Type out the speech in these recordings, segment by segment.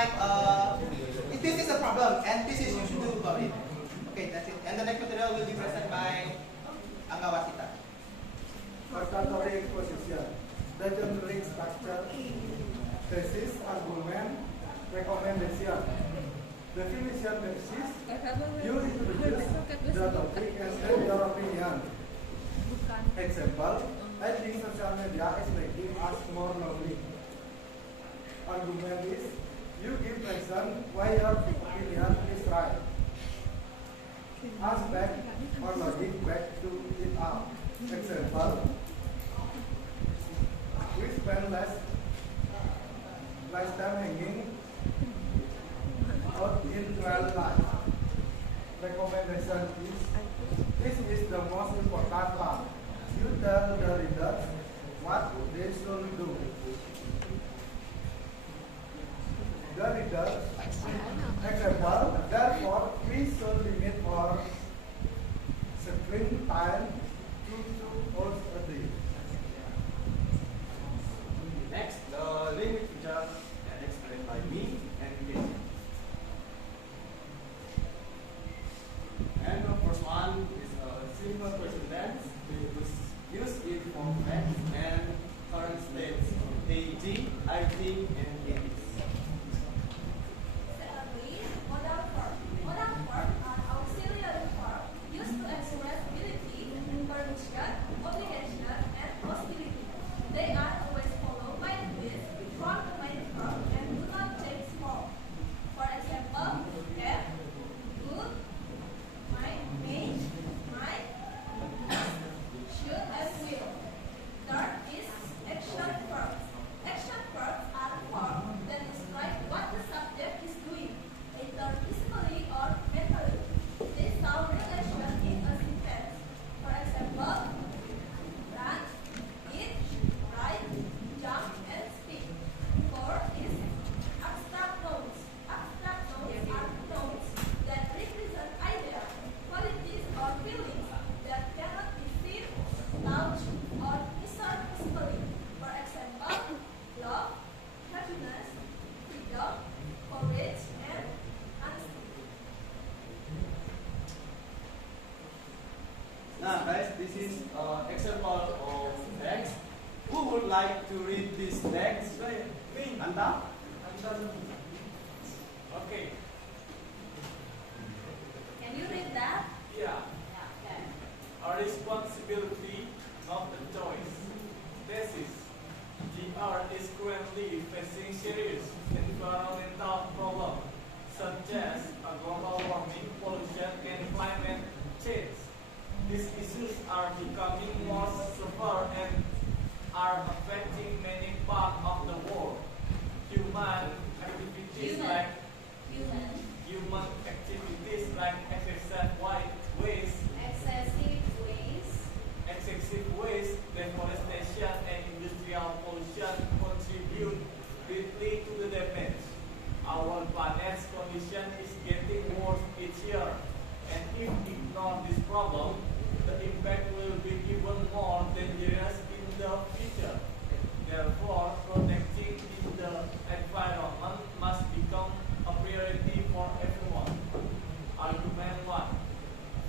like this is a problem and this is you should do about it. Okay, that's it. And the next material will be presented by Angga Wasita. Statutory exposition, the generic structure, thesis, argument, recommendation. Definition thesis, you introduce the topic and state your opinion. Example, I think social media is making us more lonely. Argument is, you give reason why your opinion is right. Ask back or logic back to it up. Example, we spend less time hanging out in real life. Recommendation is, this is the most important part. You tell the readers what they should do. The readers, example, therefore we should limit our screen time to 2 hours a day. Next, the limit features and explained by me and Casey. And the first one is a simple question dance. We use it for facts and current states, AG, IT, and ATs. Secondly, modal verb. Modal verb are auxiliary verb used to express ability, permission, obligation, and hostility. They are always followed by the base from the main verb and do not change form. For example, have, good, might, may, should, and will. Third is action verbs. Action verbs are verbs that describe what the subject is doing, either physically or mentally. They show relation in a sentence. For example, run, eat, write, jump, and speak. Fourth is abstract nouns. Abstract nouns are nouns that represent ideas, qualities, or feelings that cannot be seen, touched, or discerned physically. For example, love, happiness, freedom, courage, and honesty. Now guys, this is example of text. Who would like to read this text? Me. Anta? Okay. Can you read that? Yeah, Okay. a responsibility, not a choice. Thesis. The earth is currently facing serious environmental problems such as global warming, pollution, and climate change. These issues are becoming more severe and are affecting many parts of the world. Human activities like human activities like excessive waste, deforestation, and industrial pollution contribute greatly to the damage. Our planet's condition is getting worse each year, and if we ignore this problem, the impact will be even more dangerous in the future. Therefore, protecting the environment must become a priority for everyone. Argument 1.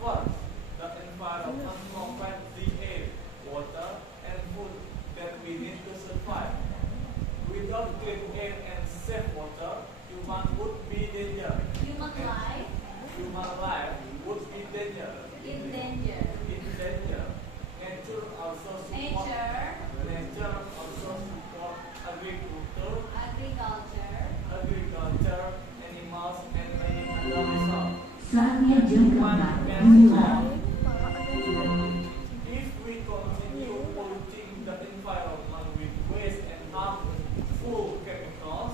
First, the environment provides the air, water, and food that we need to survive. Without clean air and safe water, human would be danger. Human life Human life would be danger. in danger. In danger. Nature also support. Nature also support agriculture, animals, and many other resources. Saatnya jam keempat Human mulai. If we continue polluting the environment with waste and harmful chemicals,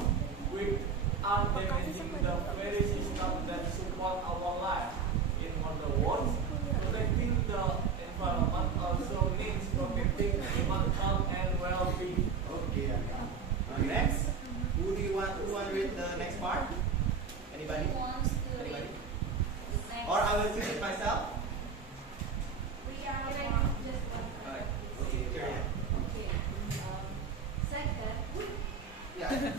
we are damaging the very system that support our life. In other words, protecting the environment also means protecting human health and well-being. Okay. Next, who want to read the next part? Anybody? Who wants to read Anybody? next? Or I will choose it myself. We are just one. Alright. Okay, carry on. Okay. Second. Yeah.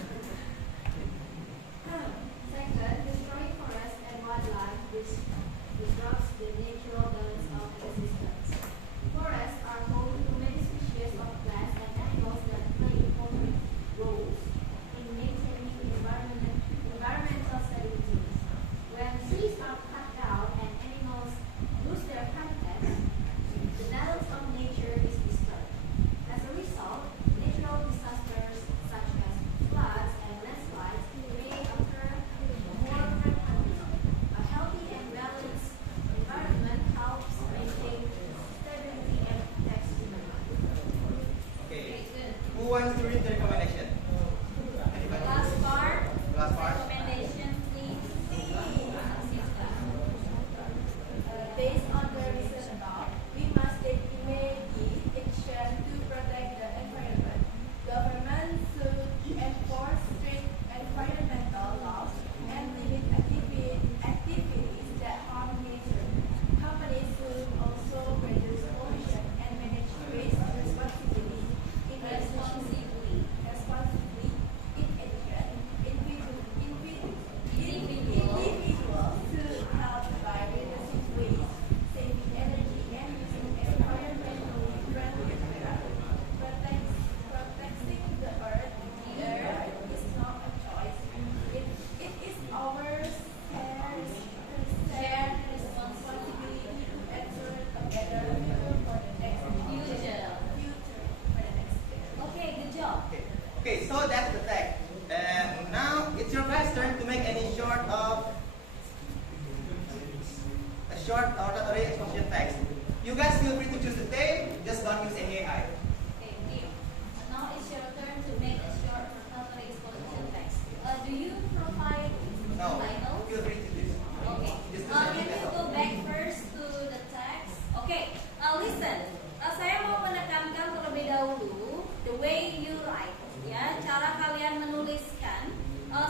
finalize the text. And now it's your guys' turn to make any short oratory exposition text. You guys feel free to choose the theme, just don't use any AI. Okay, Neil. Now it's your turn to make a short oratory exposition text. Do you provide No, title? feel free to do. Okay. Just to Can send you it go back first to the text? Okay. Listen. Saya mau menekankan terlebih dahulu the way you write, ya, cara kalian menuliskan.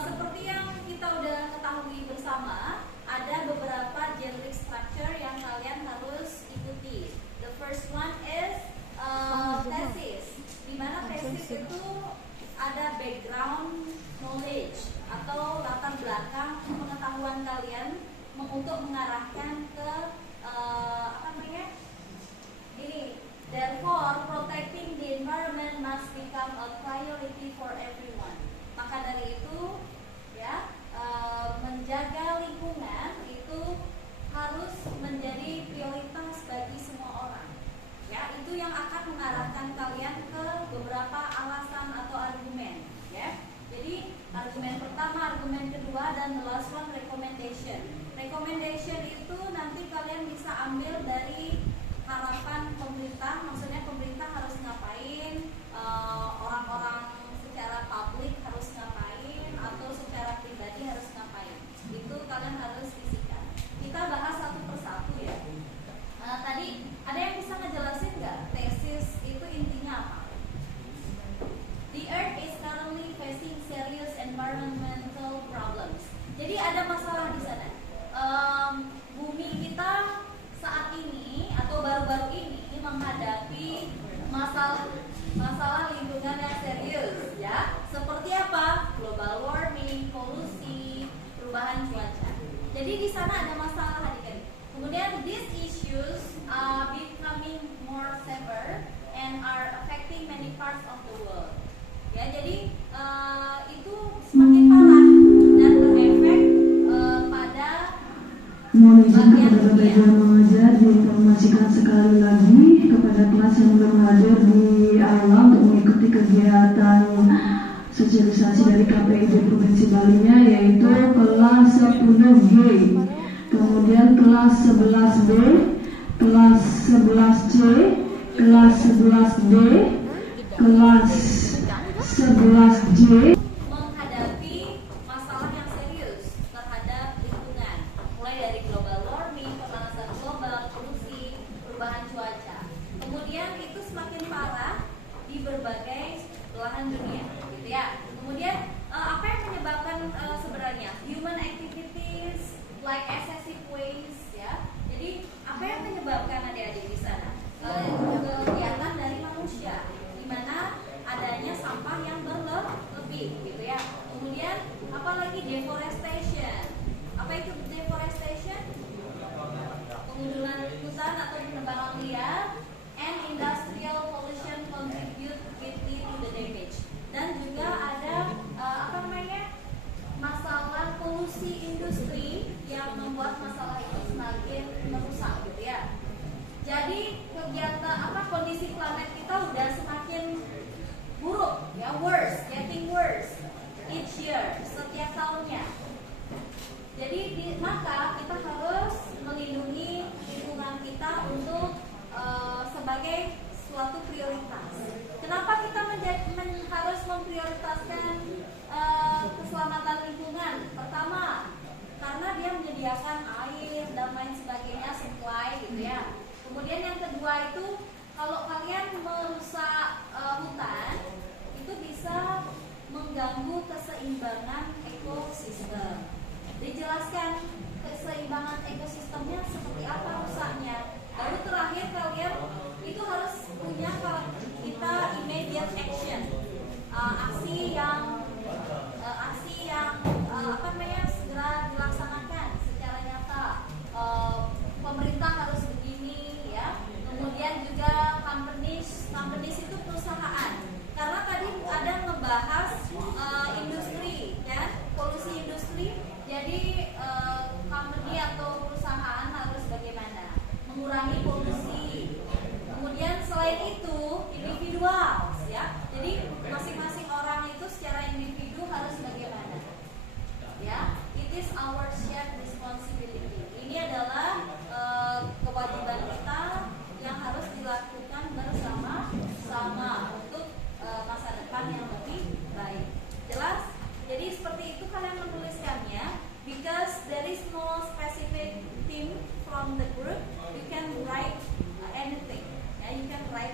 Seperti yang kita udah ketahui bersama, ada beberapa generic structure yang kalian harus ikuti. The first one is thesis. Di mana thesis itu ada background knowledge atau latar belakang pengetahuan kalian untuk mengarahkan ke apa namanya? Ini. Therefore, protecting the environment must become a priority for everyone. Maka dari itu, ya, menjaga lingkungan itu harus menjadi prioritas bagi semua orang. Ya, itu yang akan mengarahkan kalian ke beberapa alasan atau argumen. Ya, jadi argumen pertama, argumen kedua, dan the last one recommendation. Recommendation itu nanti kalian bisa ambil dari harapan pemerintah, maksudnya pemerintah harus ngapain, orang-orang secara publik harus ngapain, atau secara pribadi harus ngapain. Itu kalian harus isikan. Kita bahas satu persatu ya. Tadi ada yang bisa ngejelasin nggak tesis itu intinya apa? The Earth is currently facing serious environmental problems. Jadi ada masalah di sana. Bumi kita saat ini atau baru-baru ini menghadapi masalah lingkungan yang serius, ya. Seperti apa? Global warming, polusi, perubahan cuaca. Jadi di sana ada masalah adik-adik. Kemudian these issues are becoming more severe and are affecting many parts of the world. Ya, jadi itu semakin parah dan berefek pada Mohon izin kepada Bapak Ibu yang mengajar diinformasikan sekali lagi kepada kelas yang belum hadir di aula untuk mengikuti kegiatan sosialisasi dari KPID Provinsi Bali-nya, yaitu kelas 10G, kemudian kelas 11B, kelas 11C, kelas 11D, kelas 11J. menghadapi masalah yang serius terhadap lingkungan, mulai dari global warming, pemanasan global, polusi, perubahan cuaca. Kemudian itu semakin parah di berbagai belahan dunia, gitu ya. Kemudian apa yang menyebabkan sebenarnya human activities like excessive waste, ya. Jadi apa yang menyebabkan adik-adik di sana? Kegiatan dari manusia, di mana adanya sampah yang berlebih, gitu ya. Kemudian apalagi deforestation. Apa itu deforestation? Pengundulan hutan atau penebangan liar, and industrial pollution contribute greatly to the damage. Dan juga ada masalah polusi industri yang membuat masalah itu semakin merusak, gitu ya. Jadi kondisi planet kita udah semakin buruk, ya, worse, getting worse each year, setiap tahunnya. Jadi maka kita harus melindungi lingkungan kita untuk sebagai suatu prioritas. Kenapa kita harus memprioritaskan keselamatan lingkungan? Pertama, karena dia menyediakan air dan lain sebagainya, supply, gitu ya. Kemudian yang kedua itu, kalau kalian merusak hutan, itu bisa mengganggu keseimbangan ekosistem. Dijelaskan keseimbangan ekosistemnya seperti apa rusaknya. Lalu terakhir kalian itu harus punya kita immediate action, aksi yang segera dilaksanakan secara nyata. Pemerintah harus begini, ya. Kemudian juga companies itu perusahaan. Karena tadi ada ngebahas industri, ya, polusi industri. Jadi company atau perusahaan harus bagaimana mengurangi polusi. Kemudian selain itu individual, ya. Jadi masing-masing orang itu baik. Jelas? Jadi seperti itu kalian menuliskannya. Because there is no specific theme from the group, you can write anything. Ya, you can write